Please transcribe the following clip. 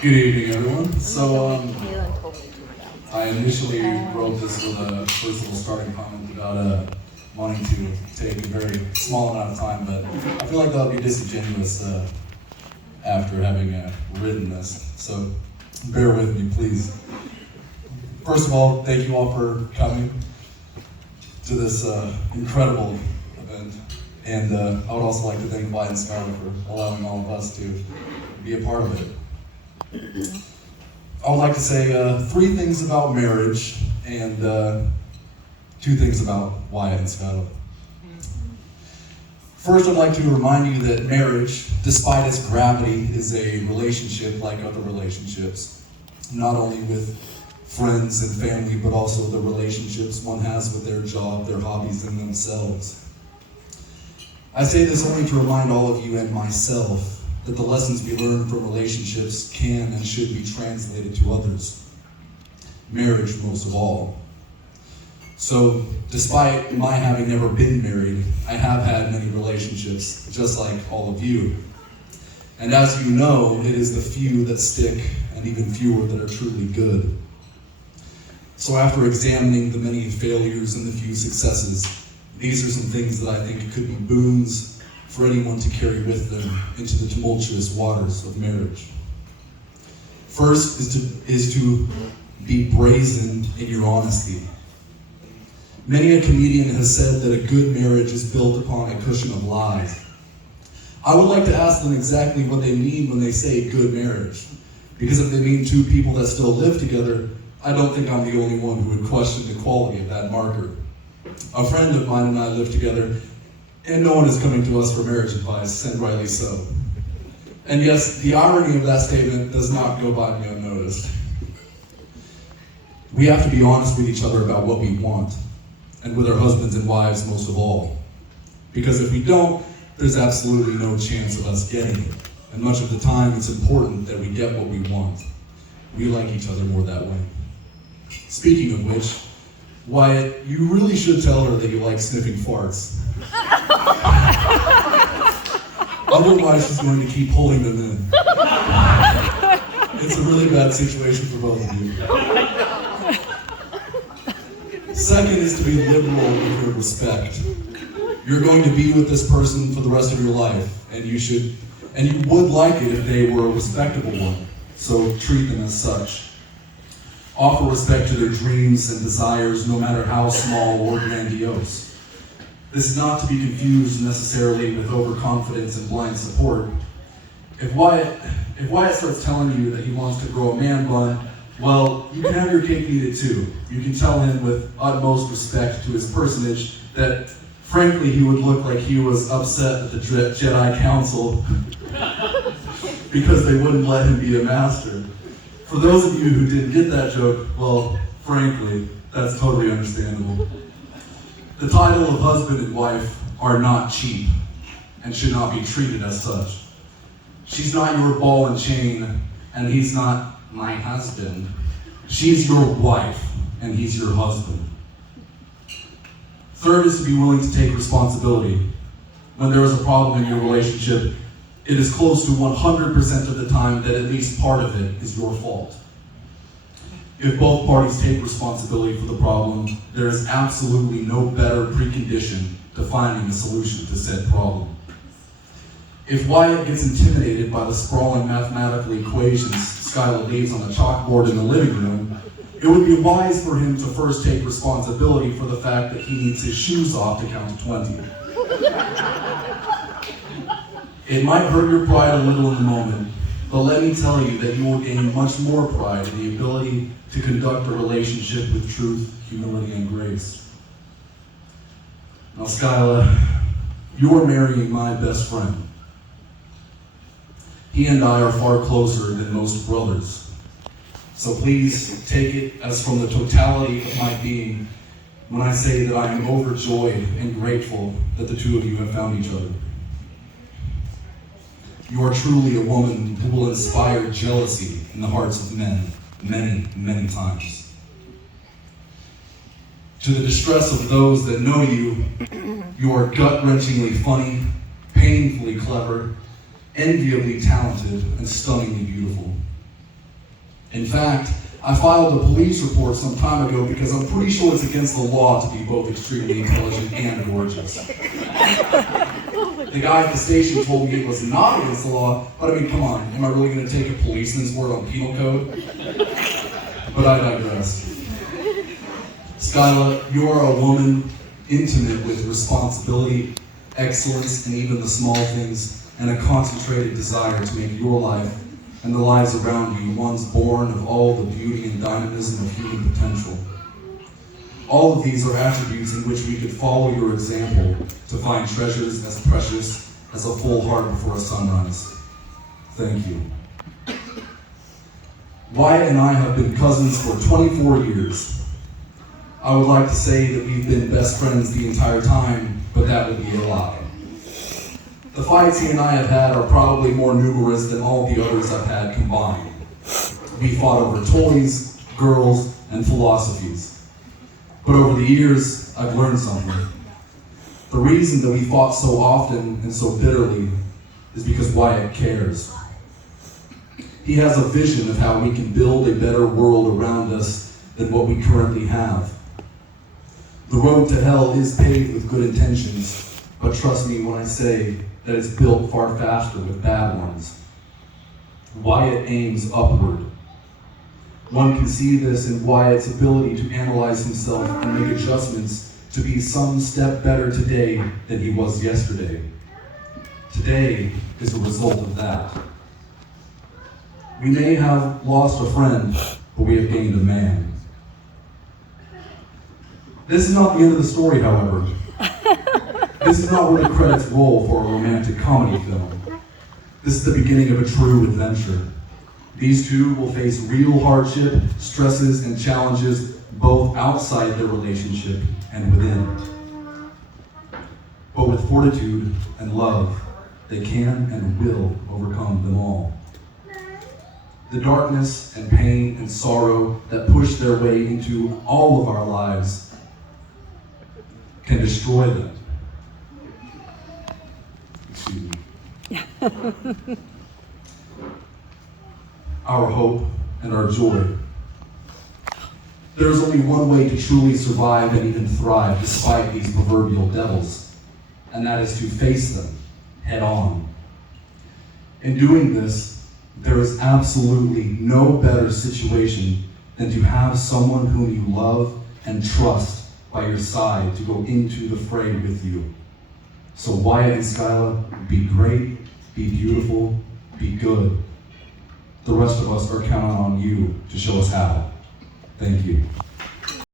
Good evening, everyone. I initially wrote this with a first little starting comment about wanting to take a very small amount of time, but I feel like that would be disingenuous after having written this. So bear with me, please. First of all, thank you all for coming to this incredible event, and I would also like to thank Wyatt and Skylar for allowing all of us to be a part of it. I would like to say 3 things about marriage and 2 things about Wyatt and Skylar. First, I'd like to remind you that marriage, despite its gravity, is a relationship like other relationships, not only with friends and family, but also the relationships one has with their job, their hobbies, and themselves. I say this only to remind all of you and myself that the lessons we learn from relationships can and should be translated to others. Marriage, most of all. So, despite my having never been married, I have had many relationships, just like all of you. And as you know, it is the few that stick, and even fewer that are truly good. So after examining the many failures and the few successes, these are some things that I think could be boons for anyone to carry with them into the tumultuous waters of marriage. First is to be brazen in your honesty. Many a comedian has said that a good marriage is built upon a cushion of lies. I would like to ask them exactly what they mean when they say good marriage. Because if they mean 2 people that still live together, I don't think I'm the only one who would question the quality of that marker. A friend of mine and I live together, and no one is coming to us for marriage advice, and rightly so. And yes, the irony of that statement does not go by me unnoticed. We have to be honest with each other about what we want, and with our husbands and wives most of all. Because if we don't, there's absolutely no chance of us getting it. And much of the time, it's important that we get what we want. We like each other more that way. Speaking of which, Wyatt, you really should tell her that you like sniffing farts. Otherwise, she's going to keep pulling them in. It's a really bad situation for both of you. Second is to be liberal with your respect. You're going to be with this person for the rest of your life, and you would like it if they were a respectable one, so treat them as such. Offer respect to their dreams and desires, no matter how small or grandiose. This is not to be confused necessarily with overconfidence and blind support. If Wyatt starts telling you that he wants to grow a man bun, well, you can have your cake and eat it too. You can tell him with utmost respect to his personage that, frankly, he would look like he was upset at the Jedi Council because they wouldn't let him be a master. For those of you who didn't get that joke, well, frankly, that's totally understandable. The title of husband and wife are not cheap and should not be treated as such. She's not your ball and chain, and he's not my husband. She's your wife, and he's your husband. Third is to be willing to take responsibility. When there is a problem in your relationship, it is close to 100% of the time that at least part of it is your fault. If both parties take responsibility for the problem, there is absolutely no better precondition to finding a solution to said problem. If Wyatt gets intimidated by the sprawling mathematical equations Skylar leaves on the chalkboard in the living room, it would be wise for him to first take responsibility for the fact that he needs his shoes off to count to 20. It might hurt your pride a little in the moment, but let me tell you that you will gain much more pride in the ability to conduct a relationship with truth, humility, and grace. Now, Skylar, you are marrying my best friend. He and I are far closer than most brothers. So please take it as from the totality of my being when I say that I am overjoyed and grateful that the 2 of you have found each other. You are truly a woman who will inspire jealousy in the hearts of men many, many times. To the distress of those that know you, you are gut-wrenchingly funny, painfully clever, enviably talented, and stunningly beautiful. In fact, I filed a police report some time ago because I'm pretty sure it's against the law to be both extremely intelligent and gorgeous. The guy at the station told me it was not against the law, but I mean, come on, am I really going to take a policeman's word on penal code? But I digress. Skyla, you are a woman intimate with responsibility, excellence, and even the small things, and a concentrated desire to make your life and the lives around you ones born of all the beauty and dynamism of human potential. All of these are attributes in which we could follow your example to find treasures as precious as a full heart before a sunrise. Thank you. Wyatt and I have been cousins for 24 years. I would like to say that we've been best friends the entire time, but that would be a lie. The fights he and I have had are probably more numerous than all the others I've had combined. We fought over toys, girls, and philosophies. But over the years, I've learned something. The reason that we fought so often and so bitterly is because Wyatt cares. He has a vision of how we can build a better world around us than what we currently have. The road to hell is paved with good intentions, but trust me when I say that it's built far faster with bad ones. Wyatt aims upward. One can see this in Wyatt's ability to analyze himself and make adjustments to be some step better today than he was yesterday. Today is a result of that. We may have lost a friend, but we have gained a man. This is not the end of the story, however. This is not where the credits roll for a romantic comedy film. This is the beginning of a true adventure. These two will face real hardship, stresses, and challenges both outside their relationship and within. But with fortitude and love, they can and will overcome them all. The darkness and pain and sorrow that push their way into all of our lives can destroy them. Excuse me. Our hope and our joy. There is only one way to truly survive and even thrive despite these proverbial devils, and that is to face them head on. In doing this, there is absolutely no better situation than to have someone whom you love and trust by your side to go into the fray with you. So Wyatt and Skyla, be great, be beautiful, be good. The rest of us are counting on you to show us how. Thank you.